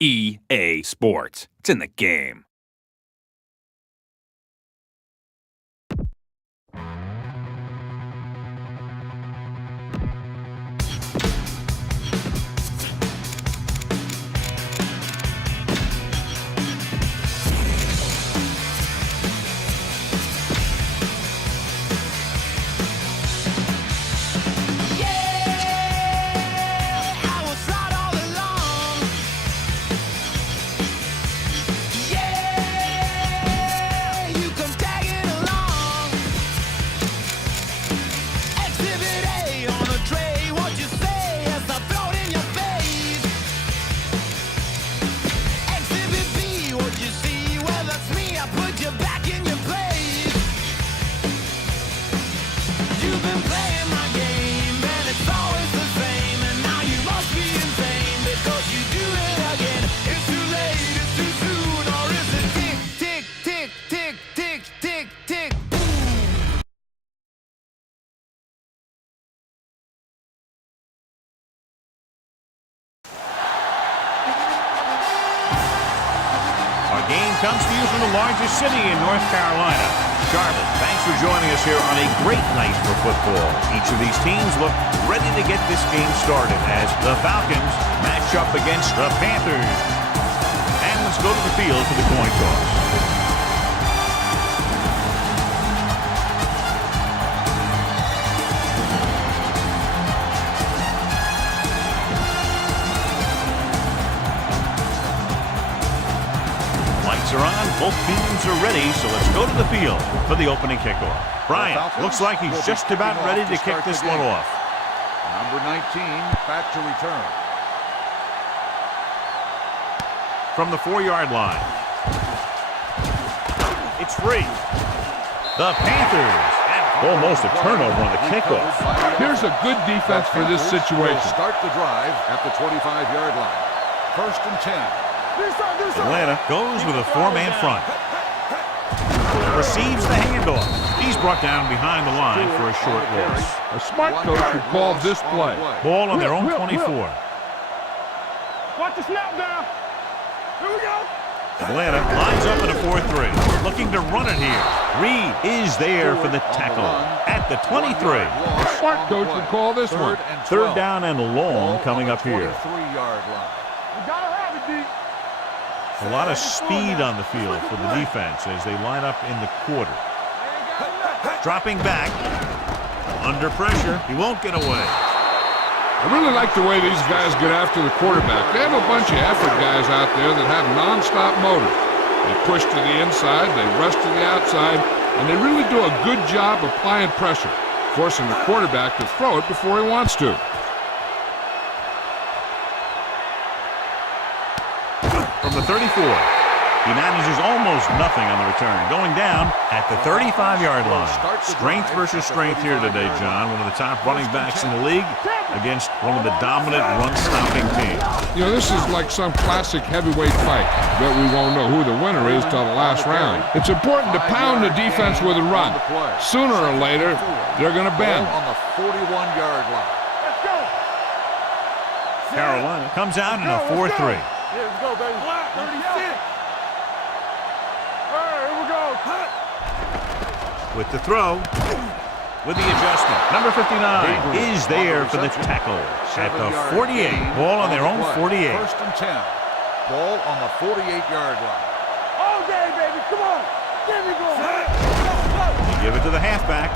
EA Sports. It's in the game. Comes to you from the largest city in North Carolina, Charlotte. Thanks for joining us here on a great night for football. Each of these teams look ready to get this game started as the Falcons match up against the Panthers. And let's go to the field for the coin toss. Are on. Both teams are ready, so let's go to the field for the opening kickoff. Brian, looks like he's just about ready to kick this one off. Number 19, back to return. From the 4-yard line. It's free. The Panthers. Almost a turnover on the kickoff. Here's a good defense for this situation. Start the drive at the 25-yard line. 1st and 10. Atlanta goes with a 4-man front. Receives the handoff. He's brought down behind the line for a short loss. A smart coach would call this play. Ball on their own 24. Watch the snap down. Here we go. Atlanta lines up in a 4-3. Looking to run it here. Reed is there for the tackle at the 23. A smart coach would call this one. 3rd down and long coming up here. 23-yard line. You gotta have it, D. A lot of speed on the field for the defense as they line up in the quarter. Dropping back. Under pressure. He won't get away. I really like the way these guys get after the quarterback. They have a bunch of effort guys out there that have nonstop motor. They push to the inside, they rush to the outside, and they really do a good job applying pressure, forcing the quarterback to throw it before he wants to. From the 34. He manages almost nothing on the return, going down at the 35-yard line. Strength versus strength here today, John. One of the top running backs in the league against one of the dominant run-stopping teams. You know, this is like some classic heavyweight fight, but we won't know who the winner is till the last round. It's important to pound the defense with a run. Sooner or later, they're going to bend. On the 41-yard line. Let's go. Carolina comes out in a 4-3. Here we go, baby. 36. All right, here we go. With the throw, with the adjustment. Number 59 is there for the tackle at the 48. Ball on their own 48. 1st and 10. Ball on the 48-yard line. All day, baby. Come on. Give me go. They give it to the halfback.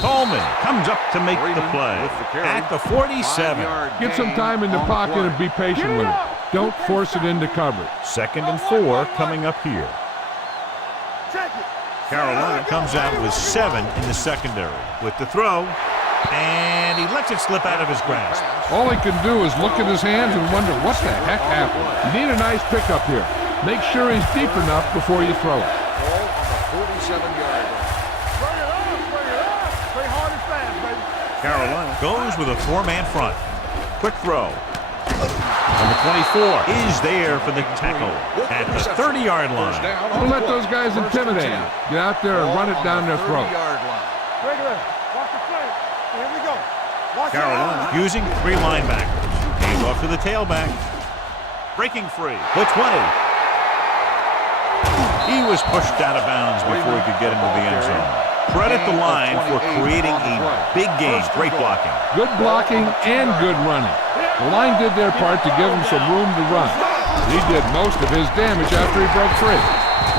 Coleman comes up to make the play at the 47. Get some time in the pocket and be patient with it. Don't force it into coverage. 2nd and 4 coming up here. Carolina comes out with 7 in the secondary with the throw, and he lets it slip out of his grasp. All he can do is look at his hands and wonder what the heck happened. You need a nice pickup here. Make sure he's deep enough before you throw it. Ball on the 47-yard line. Bring it up. Bring it up. Play hard and fast, baby. Carolina goes with a 4-man front. Quick throw. Number 24 is there for the tackle at the 30-yard line. Don't let those guys intimidate you. Get out there and run it down their throat. Regular. Watch the play. Here we go. Watch Carolina using 3 linebackers. Hands off to the tailback. Breaking free. The 20. He was pushed out of bounds before he could get into the end zone. Credit the line for creating a big gain. Great blocking. Good blocking and good running. The line did their part to give him some room to run. He did most of his damage after he broke free.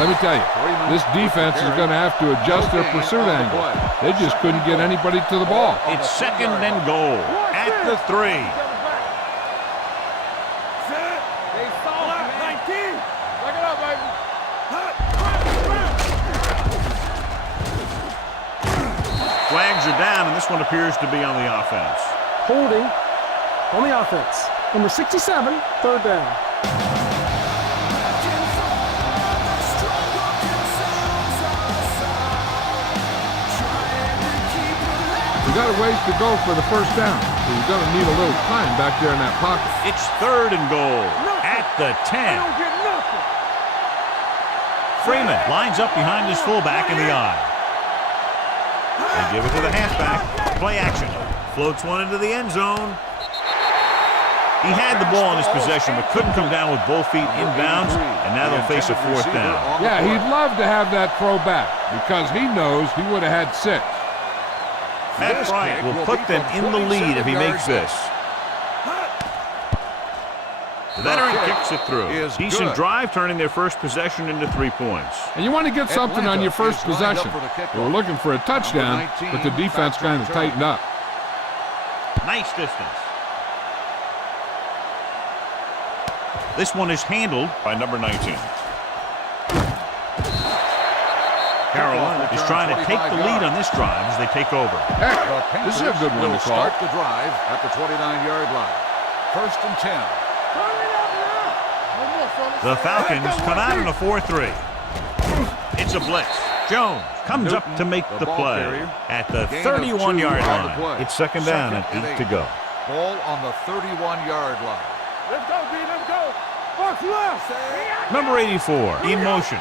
Let me tell you, this defense is going to have to adjust their pursuit angle. They just couldn't get anybody to the ball. It's 2nd and goal at the 3. Flags are down, and this one appears to be on the offense. Holding on the offense. Number 67, 3rd down. You got a ways to go for the 1st down, so you're going to need a little time back there in that pocket. It's 3rd and goal at the 10. Freeman lines up behind his fullback in the eye. They give it to the halfback. Play action. Floats one into the end zone. He had the ball in his possession, but couldn't come down with both feet inbounds, and now they'll face a 4th down. Yeah, he'd love to have that throw back because he knows he would have had 6. Matt Bryant will put them in the lead if he makes this. The veteran kicks it through. Decent drive, turning their first possession into 3 points. And you want to get something on your first possession. They were looking for a touchdown, but the defense kind of tightened up. Nice distance. This one is handled by number 19. Carolina is trying to take the lead on this drive as they take over. Heck, this is a good one to call. Start the drive at the 29-yard line. 1st and 10. The Falcons come out in a 4-3. It's a blitz. Jones comes up to make the play at the 31-yard line. It's 2nd down and 8 to go. Ball on the 31-yard line. Let's go, B, let's go. Box left. Number 84 in motion.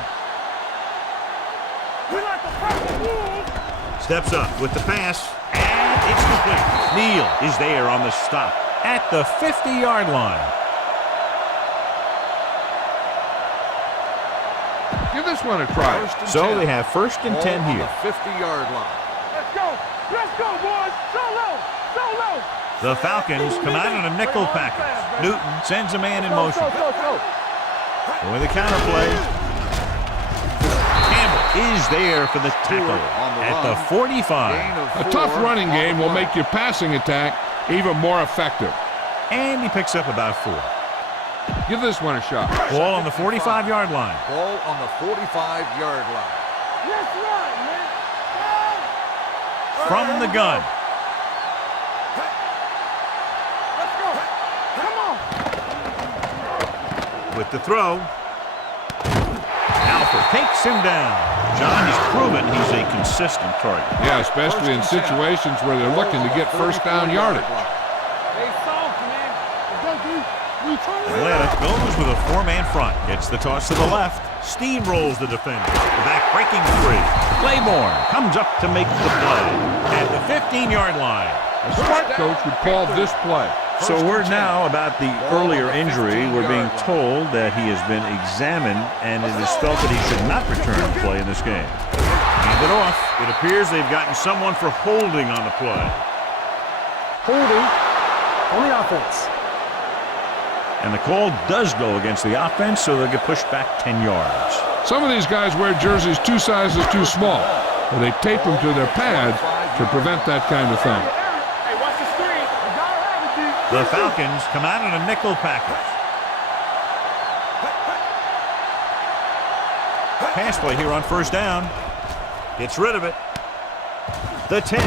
We like the purple wolves. Steps up with the pass, and it's complete. Neal is there on the stop at the 50-yard line. Give this one a try. So they have 1st and 10 here. 50-yard line. Let's go, boys. Solo. The Falcons come out in a nickel package. Newton sends a man in motion. With the counterplay. Campbell is there for the tackle at the 45. A tough running game will make your passing attack even more effective. And he picks up about 4. Give this one a shot. Ball on the 45-yard line. Ball on the 45-yard line. Let's run, man. From the gun. Let's go. Come on. With the throw. Alford takes him down. John has proven he's a consistent target. Yeah, especially in situations where they're looking to get 1st down yardage. Hey, soft, man. Let's go, dude. Atlanta goes with a 4-man front. Gets the toss to the left. Steamrolls the defender. The back breaking free. Claiborne comes up to make the play at the 15-yard line. A smart coach would call this play. So word now about the earlier injury. We're being told that he has been examined and it is felt that he should not return to play in this game. Hand it off. It appears they've gotten someone for holding on the play. Holding on the offense. And the call does go against the offense, so they'll get pushed back 10 yards. Some of these guys wear jerseys 2 sizes too small, or they tape them to their pads to prevent that kind of thing. Hey, watch the screen. You gotta have it, dude. The Falcons come out in a nickel package. Pass play here on 1st down. Gets rid of it. The 10.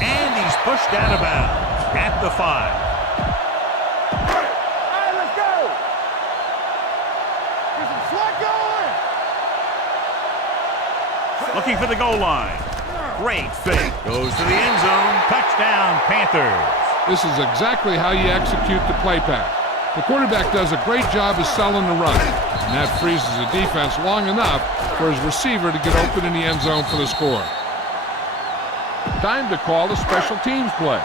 And he's pushed out of bounds at the 5. Looking for the goal line. Great fake. Goes to the end zone. Touchdown, Panthers. This is exactly how you execute the play pass. The quarterback does a great job of selling the run, and that freezes the defense long enough for his receiver to get open in the end zone for the score. Time to call a special teams play.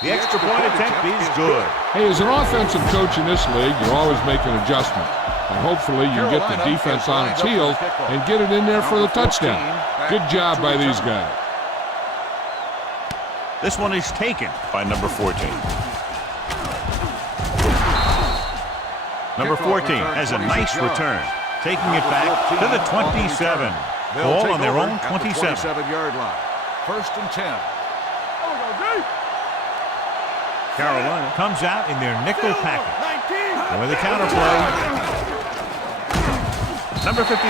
The extra point attempt is good. Hey, as an offensive coach in this league, you're always making adjustments. And hopefully you get the defense on its heels and get it in there for the touchdown. Good job by these guys. This one is taken by number 14. Number 14 has a nice return, taking it back to the 27. Ball on their own 27-yard line. First and 10. Carolina comes out in their nickel package. And with a counter play, number 59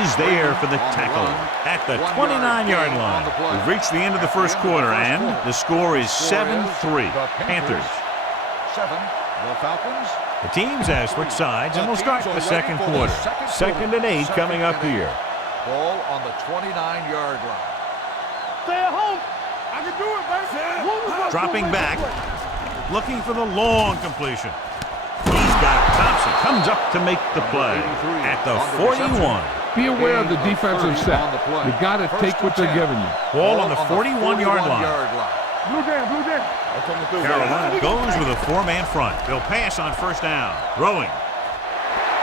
is there for the tackle at the 29-yard line. We've reached the end of the first quarter, and the score is 7-3. Panthers. 7, the Falcons. The teams have switched sides, and we'll start the second quarter. 2nd and 8 coming up here. Ball on the 29-yard line. Stay at home. I can do it, man. Dropping back, looking for the long completion. He's got Thompson. Comes up to make the play at the 41. Be aware of the defensive set. You got to take what they're giving you. Ball on the 41-yard line. Blue jam, blue jam. Carolina goes with a 4-man front. They'll pass on first down. Throwing.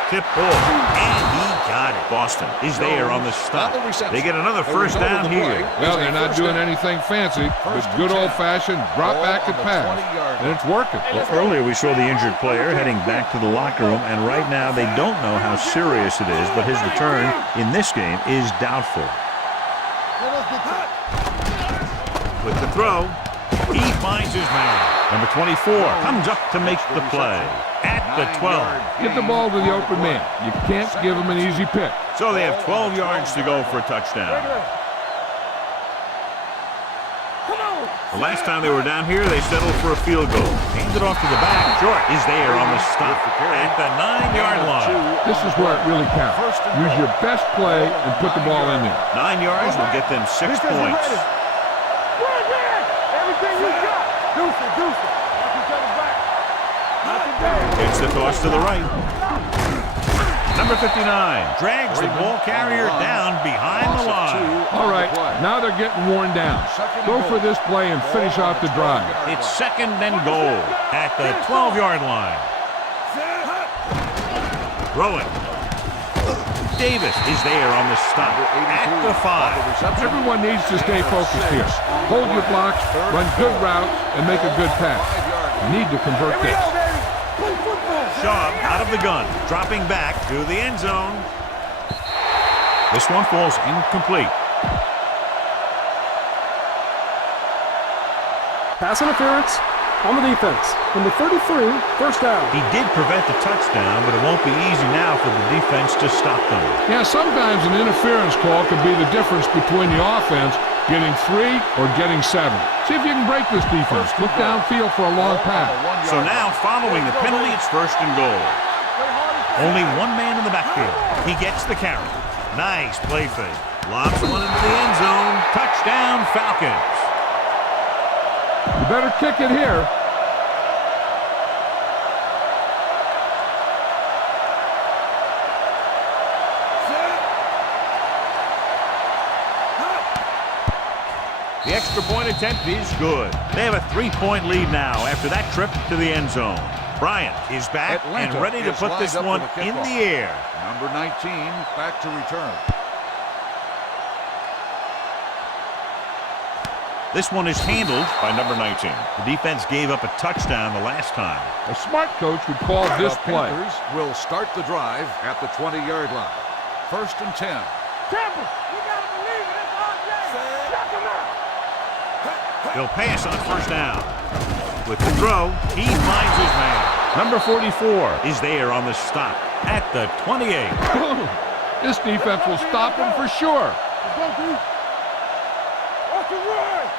Tip ball. And he got it. Boston is there on the stop. They get another first down here. Well, they're not doing anything fancy, but good old-fashioned drop back and pass. And it's working. Well, earlier we saw the injured player heading back to the locker room, and right now they don't know how serious it is, but his return in this game is doubtful. With the throw, he finds his man. Number 24 comes up to make the play at the 12. Get the ball to the open man. You can't give him an easy pick. So they have 12 yards to go for a touchdown. The last time they were down here, they settled for a field goal. Hands it off to the back. Short is there on the stop at the 9-yard line. This is where it really counts. Use your best play and put the ball in there. 9 yards will get them 6 points. Everything you got. Deuce it. Watch each other back. It's the toss to the right. Number 59 drags the ball carrier down behind the line. All right, now they're getting worn down. Go for this play and finish off the drive. It's 2nd and goal at the 12-yard line. Throwing. Davis is there on the stop at the 5. Everyone needs to stay focused here. Hold your blocks, run good routes, and make a good pass. You need to convert this. Shaw out of the gun, dropping back to the end zone. This one falls incomplete. Pass interference on the defense. Number 33, first down. He did prevent the touchdown, but it won't be easy now for the defense to stop them. Yeah, sometimes an interference call could be the difference between the offense getting 3 or getting 7. See if you can break this defense. Look downfield for a long pass. So now, following the penalty, it's 1st and goal. Only one man in the backfield. He gets the carry. Nice play fake. Lobs one into the end zone. Touchdown, Falcons. You better kick it here. The extra point attempt is good. They have a 3-point lead now after that trip to the end zone. Bryant is back and ready to put this one in the air. Number 19 back to return. This one is handled by number 19. The defense gave up a touchdown the last time. A smart coach would call this play. Panthers will start the drive at the 20-yard line. 1st and 10. Campbell, you gotta believe it. It's our game. Check him out. They'll pass on first down. With the throw, he finds his man. Number 44 is there on the stop at the 28. This defense will stop him for sure. Let's go, dude. Watch the run.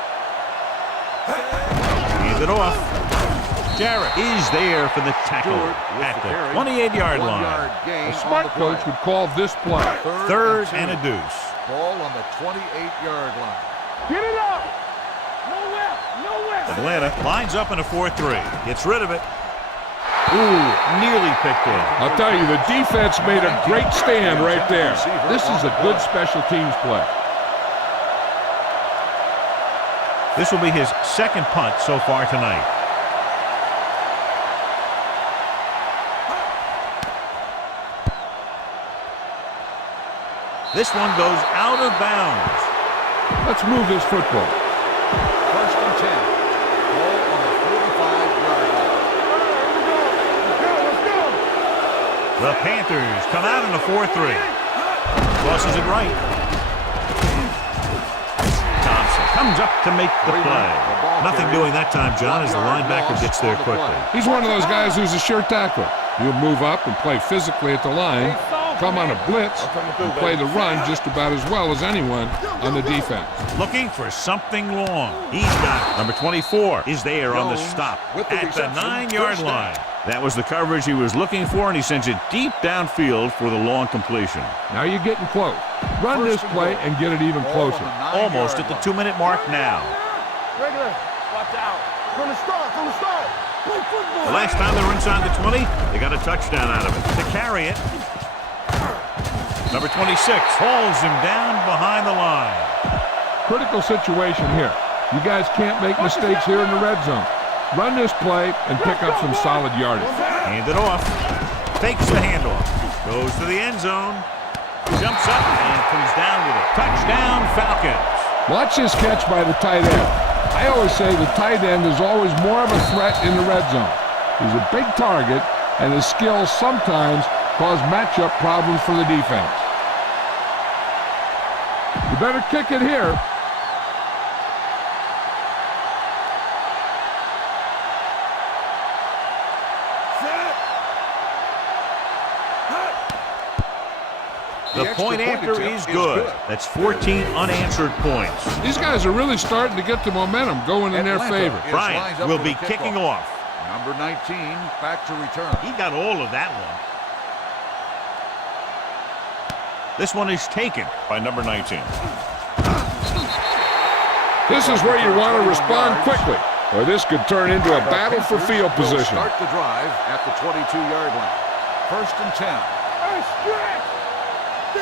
Hands it off. Jarrett is there for the tackle at the 28-yard line. A smart coach would call this play. 3rd and a deuce. Ball on the 28-yard line. Get it up. Nowhere. Atlanta lines up in a 4-3. Gets rid of it. Ooh, nearly picked in. I'll tell you, the defense made a great stand right there. This is a good special teams play. This will be his second punt so far tonight. This one goes out of bounds. Let's move this football. First and 10. Ball on the 45-yard line. Let's go. The Panthers come out in a 4-3. Tosses it right. Thompson comes up to make the play. Nothing doing that time, John, as the linebacker gets there quickly. He's one of those guys who's a sure tackler. He'll move up and play physically at the line, come on a blitz, and play the run just about as well as anyone on the defense. Looking for something long. He's got it. Number 24 is there on the stop with the at the reception, 9-yard first line. down. That was the coverage he was looking for, and he sends it deep downfield for the long completion. Now you're getting close. Run this play and get it even closer. Almost at the 2-minute mark now. Regular. Watch out. From the start. Play football. The last time they were inside the 20, they got a touchdown out of it. To carry it, number 26 hauls him down behind the line. Critical situation here. You guys can't make mistakes here in the red zone. Run this play and pick up some solid yardage. Hand it off. Fakes the handoff. Goes to the end zone. Jumps up and comes down with it. Touchdown, Falcons. Watch this catch by the tight end. I always say the tight end is always more of a threat in the red zone. He's a big target, and his skills sometimes cause matchup problems for the defense. You better kick it here. The point after is good. That's 14 unanswered points. These guys are really starting to get the momentum going in their favor. Bryant will be kicking off. Number 19 back to return. He got all of that one. This one is taken by number 19. This is where you want to respond quickly, or this could turn into a battle for field position. Start the drive at the 22-yard line. First and 10.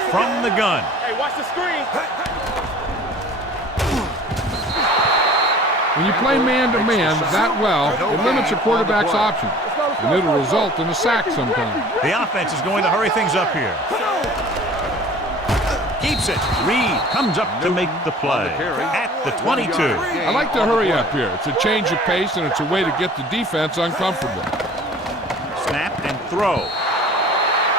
From the gun. Hey, watch the screen. When you play man-to-man that well, it limits your quarterback's options, and it'll result in a sack sometimes. The offense is going to hurry things up here. Keeps it. Reed comes up to make the play at the 22. I like to hurry up here. It's a change of pace, and it's a way to get the defense uncomfortable. Snap and throw.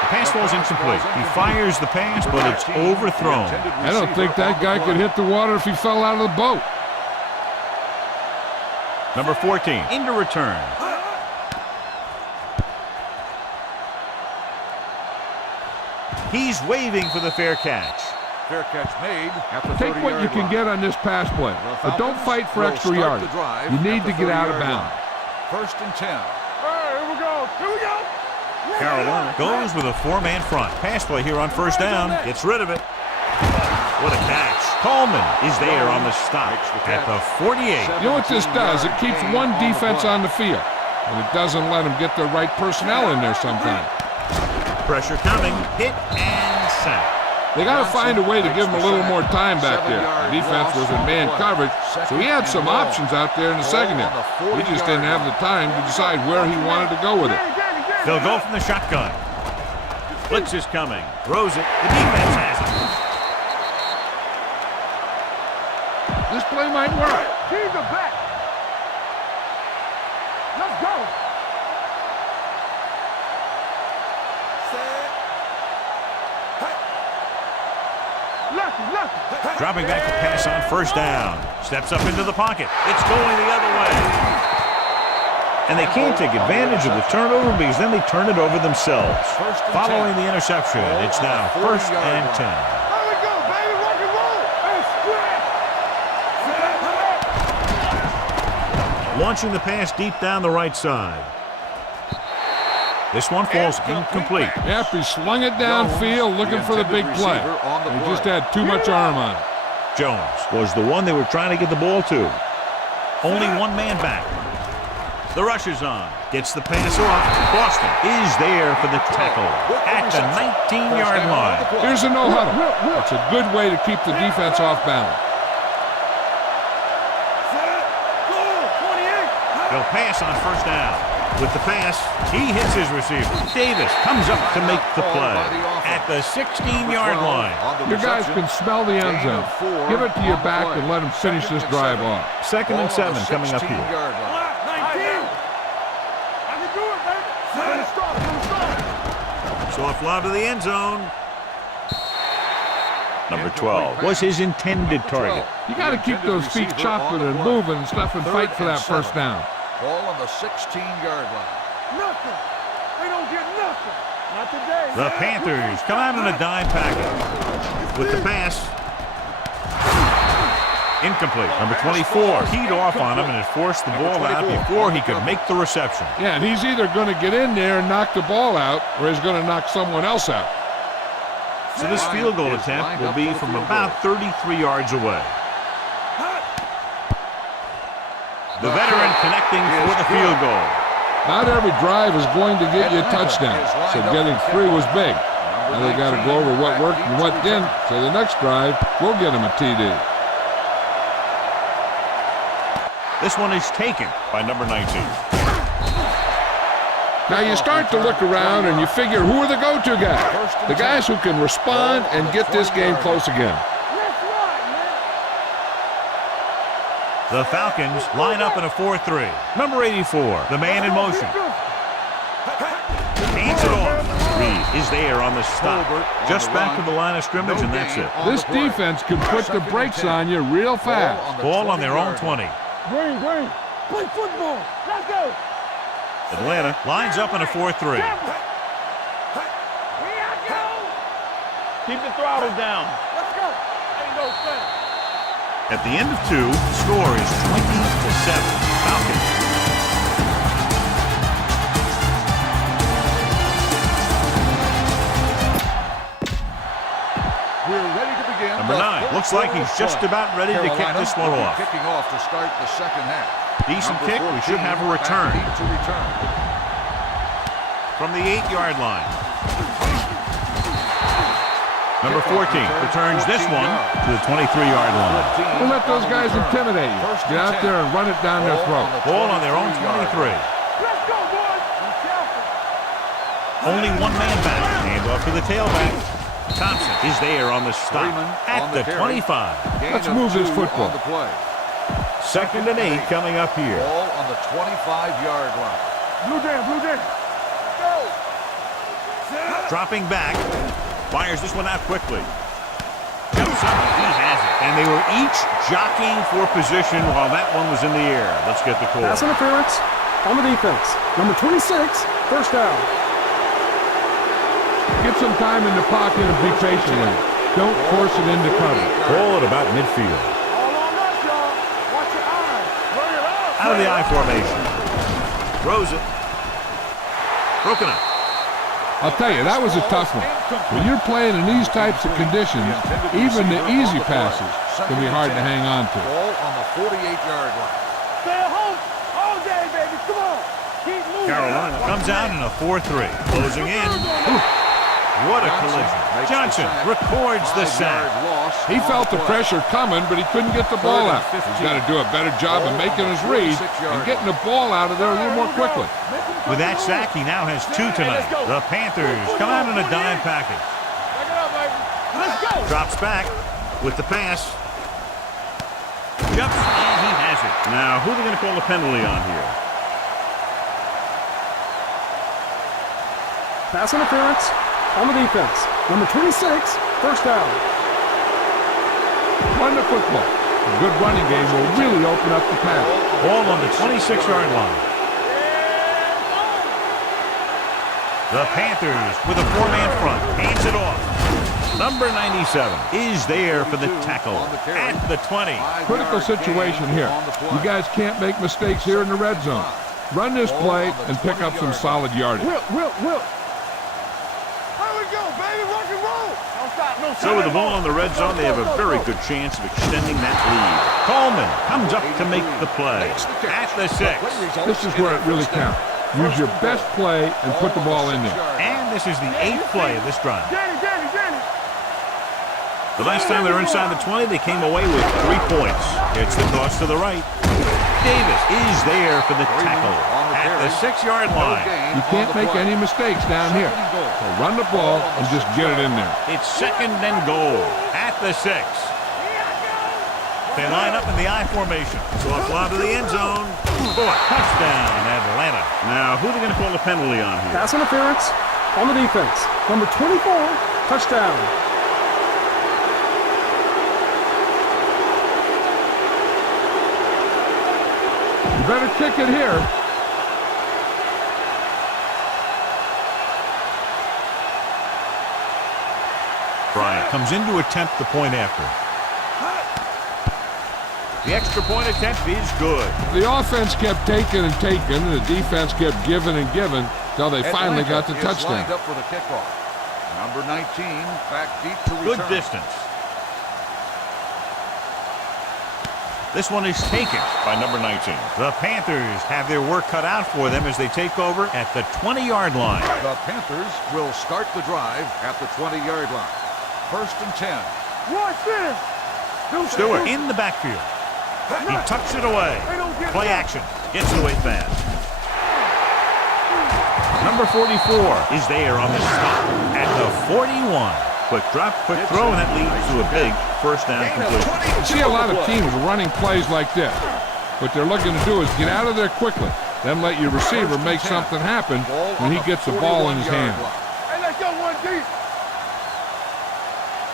The pass falls incomplete. He fires the pass, but it's overthrown. I don't think that guy could hit the water if he fell out of the boat. Number 14 into return. He's waving for the fair catch. Fair catch made at the 30-yard line. Take what you can get on this pass play, but don't fight for extra yardage. You need to get out of bounds. First and 10. All right, here we go. Carolina goes with a 4-man front. Pass play here on first down. Gets rid of it. What a catch. Coleman is there on the stop at the 48. You know what this does? It keeps one defense on the field, and it doesn't let them get the right personnel in there sometimes. Pressure coming. Hit and sack. They got to find a way to give him a little more time back there. The defense was in man coverage, so he had some options out there in the secondary. He just didn't have the time to decide where he wanted to go with it. They'll go from the shotgun. Blitz is coming. Throws it. The defense has it. This play might work. Keep the back. Let's go. Dropping back to pass on first down. Steps up into the pocket. It's going the other way. And they can't take advantage of the turnover because then they turn it over themselves. Following the interception, it's now first and 10. There we go, baby. Rock and roll. Launching the pass deep down the right side. This one falls incomplete. Yep, he slung it downfield looking for the big play. He just had too much arm on it. Jones was the one they were trying to get the ball to. Only one man back. The rush is on. Gets the pass off. Boston is there for the tackle at the 19-yard line. Here's a no-huddle. It's a good way to keep the defense off balance. They'll pass on first down. With the pass, he hits his receiver. Davis comes up to make the play at the 16-yard line. Your guys can smell the end zone. Give it to your back and let him finish this drive off. 2nd and 7 coming up here. 19. I can do it, baby. So a fly to the end zone. Number 12 was his intended target. You got to keep those feet chopping and moving and stuff and fight for that first down. Ball on the 16-yard line. Nothing. They don't get nothing. Not today. The Panthers come out in a dime package. With the pass. Incomplete. Number 24 keyed off on him and had forced the ball out before he could make the reception. Yeah, and he's either going to get in there and knock the ball out or he's going to knock someone else out. So this field goal attempt will be from about 33 yards away. The veteran connecting for the field goal. Not every drive is going to get you a touchdown, so getting 3 was big. Now they got to go over what worked and what didn't, so the next drive will get him a TD. This one is taken by number 19. Now you start to look around and you figure, who are the go-to guys? The guys who can respond and get this game close again. The Falcons line up in a 4-3. Number 84, the man in motion. Hands it off. Reed is there on the stop. Just back to the line of scrimmage, and that's it. This defense can put the brakes on you real fast. Ball on their own 20. Green. Play football. Let's go. Atlanta lines up in a 4-3. Keep the throttle down. Let's go. Ain't no sense. At the end of 2, the score is 20-7. Falcons. We're ready to begin. Number 9 looks like he's just about ready to kick this one off. Kicking off to start the second half. Decent kick. We should have a return. From the 8-yard line. Number 14 returns this one to the 23-yard line. Don't let those guys intimidate you. Get out there and run it down their throat. Ball on their own 23. Let's go, boys. Only one man back. Hand off to the tailback. Thompson is there on the stop at the 25. Let's move this football. 2nd and 8 coming up here. Ball on the 25-yard line. Blue jam. Go. Dropping back. Fires this one out quickly. Jumps up. He has it. And they were each jockeying for position while that one was in the air. Let's get the call. Pass interference on the defense. Number 26, first down. Get some time in the pocket and be patient with it. Don't force it into cover. Ball at about midfield. All on us, y'all. Watch your eyes. Bring it up. Out of the I formation. Throws it. Broken up. I'll tell you, that was a tough one. When you're playing in these types of conditions, even the easy passes can be hard to hang on to. Ball on the 48-yard line. Stay at home all day, baby. Come on. Keep moving. Carolina comes out in a 4-3. Closing in. What a collision. Johnson records the sack. He felt the pressure coming, but he couldn't get the ball out. He's got to do a better job of making his read and getting the ball out of there a little more quickly. With that sack, he now has 2 tonight. The Panthers come out in a dime package. Back it up, baby. Let's go. Drops back with the pass. Jumps, and he has it. Now, who are they going to call the penalty on here? Pass interference on the defense. Number 26, first down. Run the football. A good running game will really open up the pass. Ball on the 26-yard line. The Panthers with a 4-man front. Hands it off. Number 97 is there for the tackle at the 20. Critical situation here. You guys can't make mistakes here in the red zone. Run this play and pick up some solid yardage. Will. There we go, baby. Rock and roll. Don't stop. So with the ball in the red zone, they have a very good chance of extending that lead. Coleman comes up to make the play at the 6. This is where it really counts. Use your best play and put the ball in there. And this is the 8th play of this drive. Danny. The last time they were inside the 20, they came away with 3 points. It's the toss to the right. Davis is there for the tackle at the 6-yard line. You can't make any mistakes down here. So run the ball and just get it in there. It's 2nd and goal at the 6. They line up in the I formation. Soft lob to the end zone. For a touchdown, Atlanta. Now, who are they going to call a penalty on here? Pass interference on the defense. Number 24, touchdown. You better kick it here. Bryant comes in to attempt the point after. The extra point attempt is good. The offense kept taking and taking, and the defense kept giving and giving until they finally got the touchdown. Lined up for the kickoff. Number 19 back deep to return. Good distance. This one is taken by number 19. The Panthers have their work cut out for them as they take over at the 20-yard line. The Panthers will start the drive at the 20-yard line. 1st and 10. Watch this. Stewart in the backfield. He tucks it away. Play action. Gets it away fast. Number 44 is there on the stop at the 41. Quick drop, quick throw, and that leads to a big first down completion. You see a lot of teams running plays like this. What they're looking to do is get out of there quickly, then let your receiver make something happen when he gets the ball in his hand. Hey, let's go 1 deep.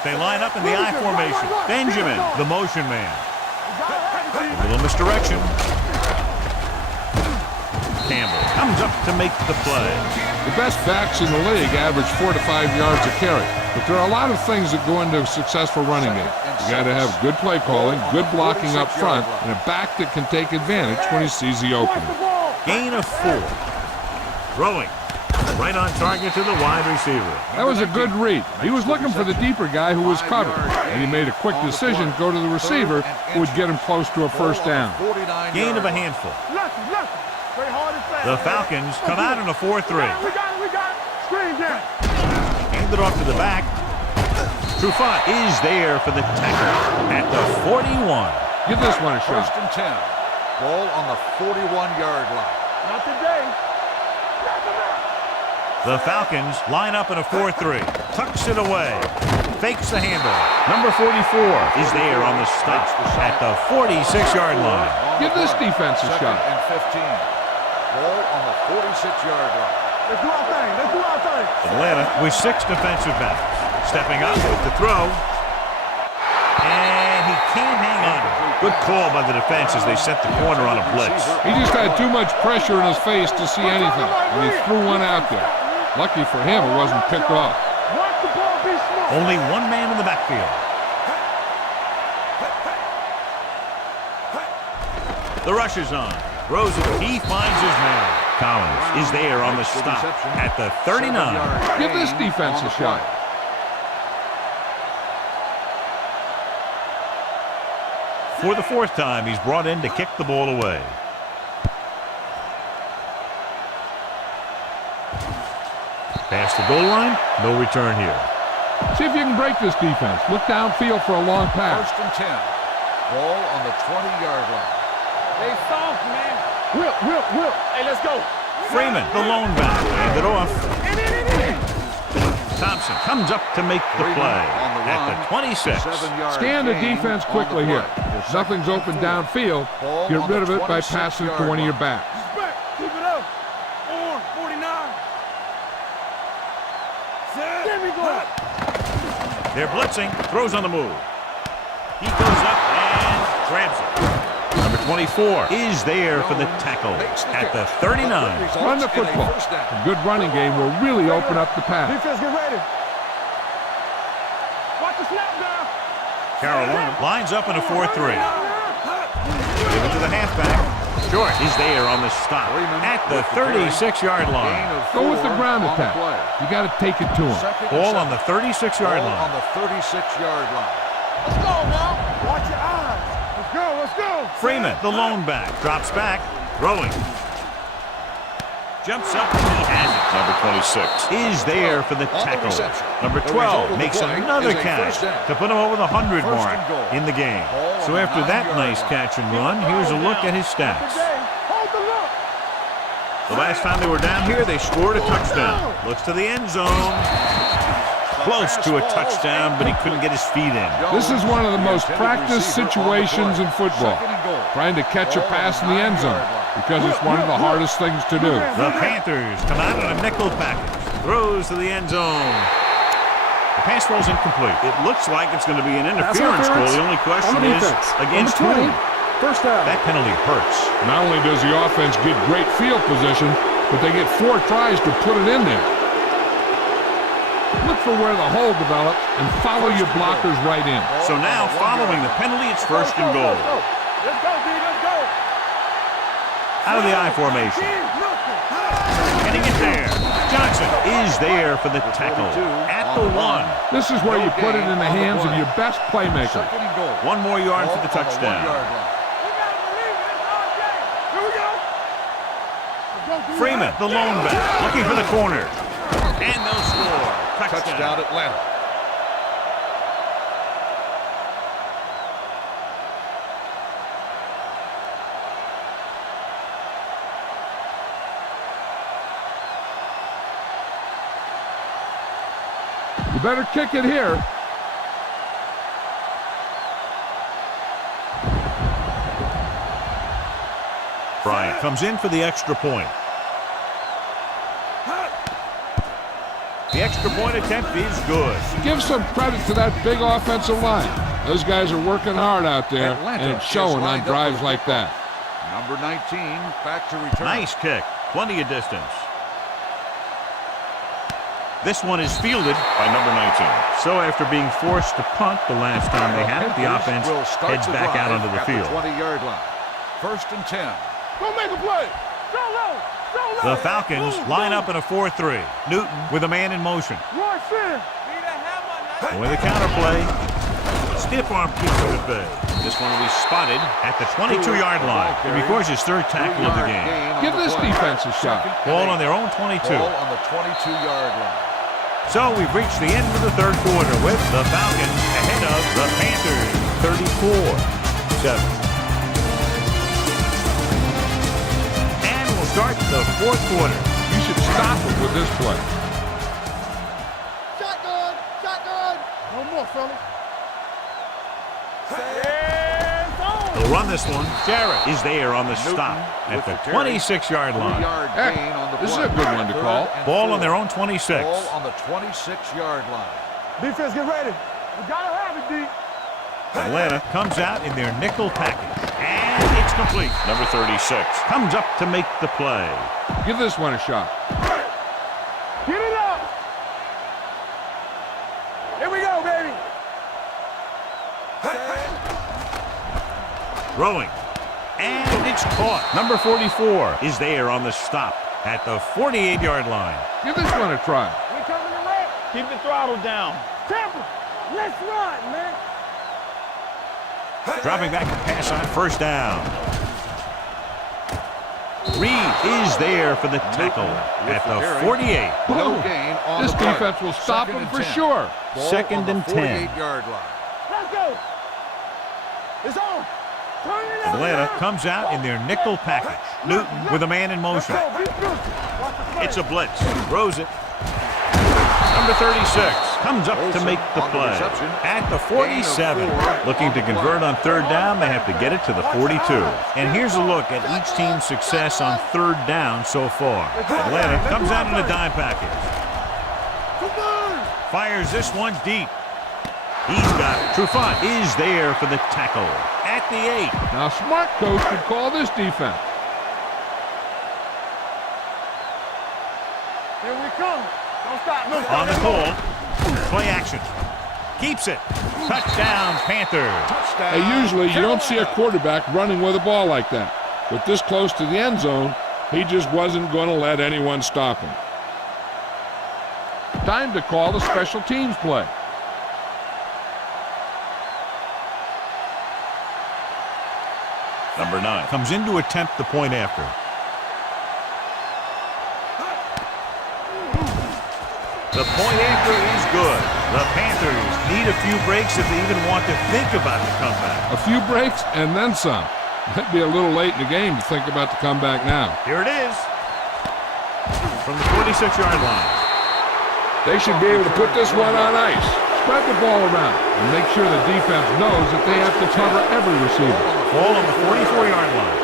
They line up in the I formation. Benjamin, the motion man. A little misdirection. Campbell comes up to make the play. The best backs in the league average 4 to 5 yards a carry. But there are a lot of things that go into a successful running game. You got to have good play calling, good blocking up front, and a back that can take advantage when he sees the opening. Gain of 4. Throwing. Right on target to the wide receiver. That was a good read. He was looking for the deeper guy who was covered, and he made a quick decision to go to the receiver who would get him close to a first down. Gain of a handful. The Falcons come out in a 4-3. We got it. Screen down. Hand it off to the back. Trufant is there for the tackle at the 41. Give this one a shot. 1st and 10. Ball on the 41-yard line. Not today. The Falcons line up in a 4-3. Tucks it away. Fakes the handle. Number 44 is there on the stop at the 46-yard line. Give this defense a 2nd shot. and 15. Ball on the 46-yard line. Let's do our thing. Atlanta with 6 defensive backs. Stepping up with the throw. And he can't hang on. Good call by the defense as they set the corner on a blitz. He just had too much pressure in his face to see anything, and he threw one out there. Lucky for him, it wasn't picked off. Watch the ball be smart. Only one man in the backfield. The rush is on. Throws it. He finds his man. Collins is there on the stop at the 39. Give this defense a shot. For the 4th time, he's brought in to kick the ball away. Past the goal line, no return here. See if you can break this defense. Look downfield for a long pass. 1st and 10. Ball on the 20-yard line. They soft, man. Whip. Hey, let's go. Freeman, the lone back, hand it off. Thompson comes up to make the play at the 26. Scan the defense quickly here. If nothing's open downfield, get rid of it by passing it to one of your backs. Keep it up. 49. There we go. They're blitzing, throws on the move. He goes up and grabs it. Number 24 is there for the tackle at the 39. Run the football. A good running game will really open up the pass. Defense, get ready. Watch the snap down. Carolina lines up in a 4-3. Give it to the halfback. Short is there on the stop at the 36-yard line. Go with the ground attack. You got to take it to him. Ball on the 36-yard line. On the 36-yard line. Let's go now. Watch your eyes. Let's go. Freeman, the lone back, drops back, throwing. Jumps up and he has it. Number 26 Is there for the tackle. Number 12 makes another catch to put him over the 100 mark in the game. So after that nice catch and run, here's a look at his stats. The last time they were down here, they scored a touchdown. Looks to the end zone. Close to a touchdown, but he couldn't get his feet in. This is one of the most practiced situations in football, trying to catch a pass in the end zone, because it's one of the hardest things to do. The Panthers come out in a nickel package. Throws to the end zone. The pass ball's incomplete. It looks like it's going to be an interference goal. The only question is against whom? First down. That penalty hurts. Not only does the offense get great field position, but they get 4 tries to put it in there. Look for where the hole develops and follow your blockers right in. So now, following the penalty, it's first and goal. Let's go, D, let's go. Out of the I formation. Getting it there. Johnson is there for the tackle at the 1. This is where you put it in the hands of your best playmaker. 1 more yard for the touchdown. Freeman, the lone back, looking for the corner. And they'll score. touchdown Atlanta. You better kick it here. Bryant comes in for the extra point. The extra point attempt is good. Give some credit to that big offensive line. Those guys are working hard out there, and it's showing on drives like that. Number 19, back to return. Nice kick. Plenty of distance. This one is fielded by number 19. So after being forced to punt the last time they had it, the offense heads back out onto the field. 20-yard line. First and 10. Go make a play. Go low. Go low. The Falcons line up in a 4-3. Newton with a man in motion. Rush in. With a counterplay. Stiff arm kick to the bay. This one will be spotted at the 22-yard line. It records his third tackle of the game. Give this defense a shot. Ball on their own 22. Ball on the 22-yard line. So we've reached the end of the third quarter with the Falcons ahead of the Panthers 34-7. And we'll start the fourth quarter. You should stop it with this play. Shotgun. Shotgun. No more, fella. They'll run this one. Jarrett is there on the stop at the 26-yard line. This is a good one to call. Ball on their own 26. Ball on the 26-yard line. Defense, get ready. We gotta have it, D. Atlanta comes out in their nickel package. And it's complete. Number 36 comes up to make the play. Give this one a shot. Get it up. Here we go, baby. Throwing. And it's caught. Number 44 is there on the stop at the 48-yard line. Give this one a try. We coming to wreck. Keep the throttle down. Temple. Let's run, man. Dropping back to pass on first down. Reed is there for the tackle at the 48. No gain on This the play. defense will stop Second him and for 10. sure. Ball Second on the and 10. 48-yard line. Let's go. It's on. Turn it up. Atlanta comes out in their nickel package. Newton with a man in motion. Let's go. Be good. Watch the play. It's a blitz. Throws it. Number 36 comes up to make the play at the 47. Looking to convert on third down, they have to get it to the 42. And here's a look at each team's success on third down so far. Atlanta comes out in a dime package. Fires this one deep. He's got it. Trufant is there for the tackle at the 8. Now, smart coach could call this defense. Here we come. Don't stop. No, On the call. Play action. Keeps it. Touchdown, Panthers. Hey, usually you don't see a quarterback running with a ball like that. But this close to the end zone, he just wasn't going to let anyone stop him. Time to call the special teams play. Number 9 comes in to attempt the point after. The point after is good. The Panthers need a few breaks if they even want to think about the comeback. A few breaks and then some. Might be a little late in the game to think about the comeback now. Here it is. From the 46-yard line. They should be able to put this one on ice. Spread the ball around and make sure the defense knows that they have to cover every receiver. Ball on the 44-yard line.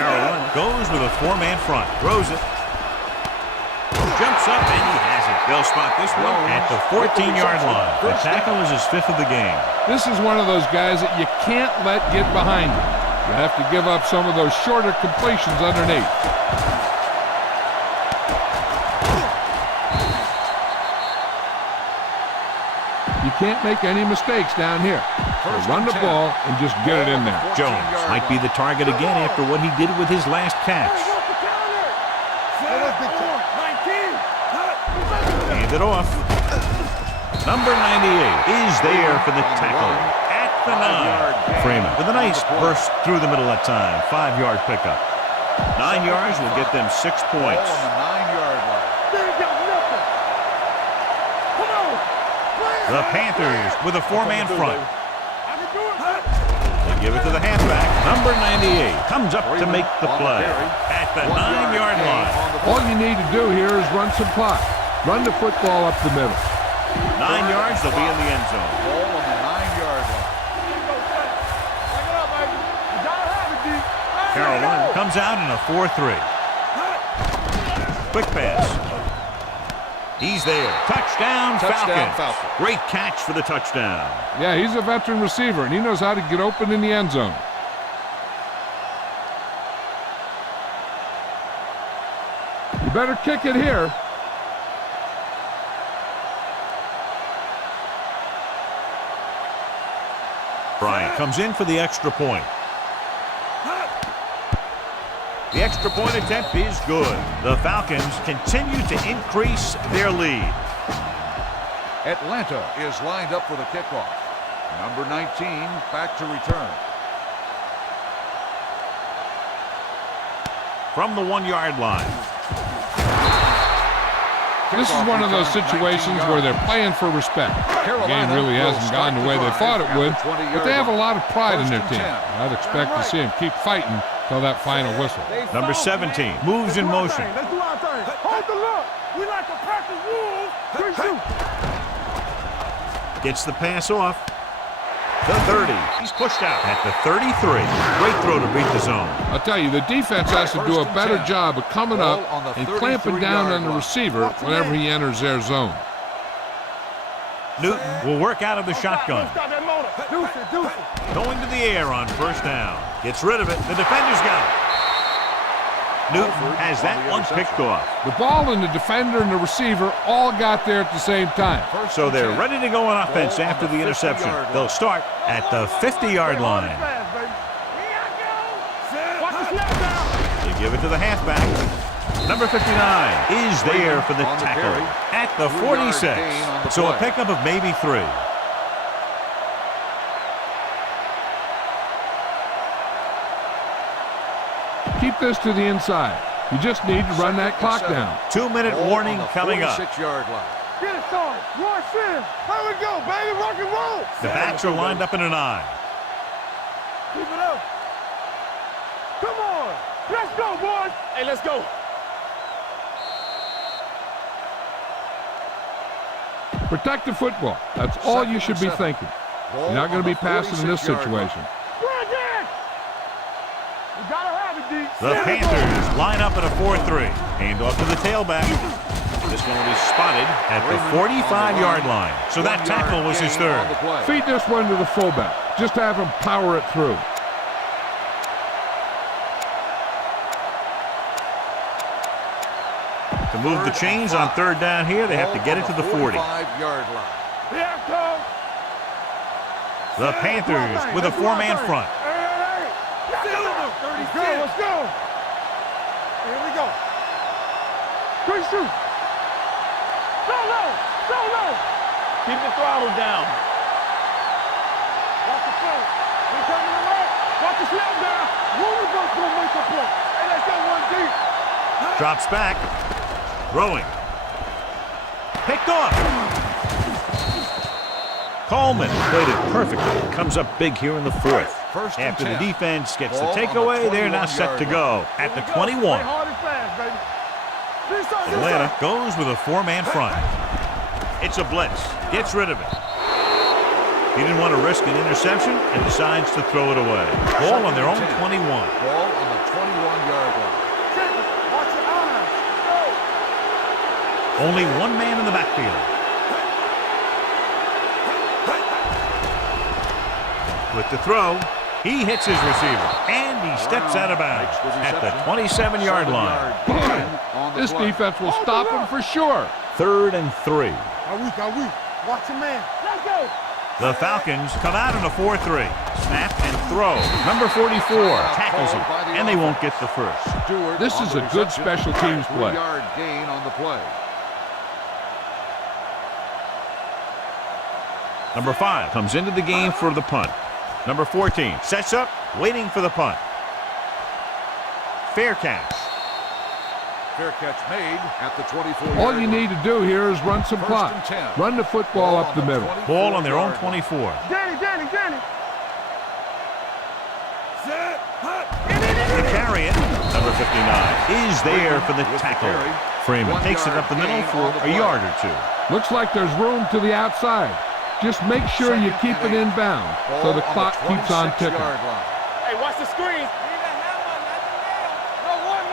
Carolina goes with a four-man front. Throws it. Jumps up and he has it. They'll spot this one at the 14-yard line. The tackle is his fifth of the game. This is one of those guys that you can't let get behind you. You have to give up some of those shorter completions underneath. You can't make any mistakes down here. So run the ball and just get it in there. Jones might be the target again after what he did with his last catch. Hand it off. Number 98 is there for the tackle at the 9. Freeman with a nice burst through the middle that time. 5-yard pickup. 9 yards will get them 6 points. The Panthers with a four-man front. They give it to the halfback. Number 98 comes up to make the play at the 9-yard line. All you need to do here is run some clock. Run the football up the middle. 9 yards, they'll be in the end zone. Ball on the 9-yard line. Carolina comes out in a 4-3. Quick pass. He's there. Touchdown, Falcons. Great catch for the touchdown. Yeah, he's a veteran receiver, and he knows how to get open in the end zone. You better kick it here. Bryant comes in for the extra point. The extra point attempt is good. The Falcons continue to increase their lead. Atlanta is lined up for the kickoff. Number 19 back to return. From the 1-yard line. This is one of those situations where they're playing for respect. The game really hasn't gone the way they thought it would, but they have a lot of pride in their team. I'd expect to see them keep fighting till that final whistle. Number 17 moves in motion. Let's do our thing. Hold the look. We like to practice rules. Gets the pass off. The 30. He's pushed out at the 33. Great throw to beat the zone. I'll tell you, the defense has to do a better job of coming up and clamping down on the receiver whenever he enters their zone. Newton will work out of the shotgun. Going to the air on first down. Gets rid of it. The defender's got it. Newton has that one picked off. The ball and the defender and the receiver all got there at the same time. So they're ready to go on offense after the interception. They'll start at the 50-yard line. They give it to the halfback. Number 59 is there for the tackle at the 46. So a pickup of maybe 3. Keep this to the inside. You just need to run that clock down. 2-minute warning coming up. 46-yard line. Get it started. Rush in. Here we go, baby. Rock and roll. The backs are lined up in an eye. Keep it up. Come on. Let's go, boys. Hey, let's go. Protect the football. That's all you should be thinking. You're not going to be passing in this situation. The Panthers line up at a 4-3. Hand off to the tailback. This one will be spotted at the 45-yard line. So that tackle was his third. Feed this one to the fullback. Just have him power it through. To move the chains on third down here, they have to get it to the 40. The Panthers with a 4-man front. Let's go. Here we go. Quick shoot. Go low. Go low. Keep the throttle down. Watch the front. We coming to the left. Watch the slap down. Roll the bus going to make the play. Hey, let's go one deep. Drops back. Throwing. Picked off. Coleman played it perfectly. Comes up big here in the fourth. First and After the 10. defense gets the Ball on the takeaway, they're now set to 21-yard go at the 21. Play hard and fast, baby. This side, this Atlanta side. goes with a four-man front. It's a blitz. Gets rid of it. He didn't want to risk an interception and decides to throw it away. Ball on their own 21. Ball on the 21-yard line. Check it. Watch your eyes. Go. Only one man in the backfield. With the throw, he hits his receiver, and he steps out of bounds at the 27-yard line. This defense will stop him for sure. 3rd and 3. Are we? Watch your man. Let's go. The Falcons come out in a 4-3. Snap and throw. Number 44 tackles him, and they won't get the first. Stewart This on is the a good reception. special teams play. 3-yard gain on the play. Number 5 comes into the game for the punt. Number 14 sets up, waiting for the punt. Fair catch. Fair catch made at the 24-yard All you line. need to do here is run some First clock. and 10. Run the football up the middle. Ball on their own 24. Danny. To carry it, number 59 is there for the tackle. Freeman takes it up the middle for a yard or two. Looks like there's room to the outside. Just make sure you keep it inbound so the clock keeps on ticking. Hey, watch the screen. No, one.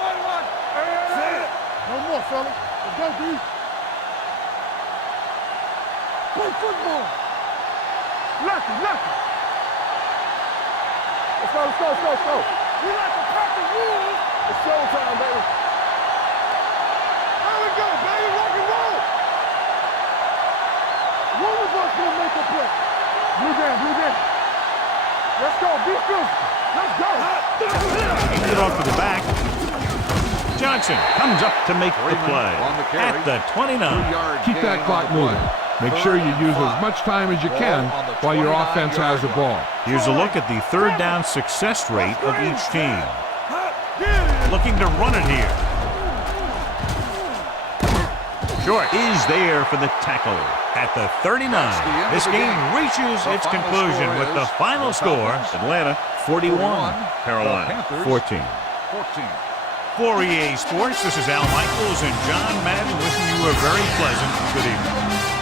No more, fella. Let's go, dude. Play football. Lucky. Let's go. We like the perfect rules. It's showtime, baby. There we go, baby. Rock and roll. One of us will make a play. Blue down. Let's go, defense. Let's go. Hands it off to the back. Johnson comes up to make the play on the carry. at the 29. 2-yard Keep gain that on clock the play. moving. Make sure you use as much time as you can while your offense has the ball. Here's a look at the 3rd down success rate of each team. Looking to run it here. Short is there for the tackle at the 39. This game reaches its conclusion with the final score. Atlanta 41, Carolina 14. For EA Sports, this is Al Michaels and John Madden wishing you a very pleasant good evening.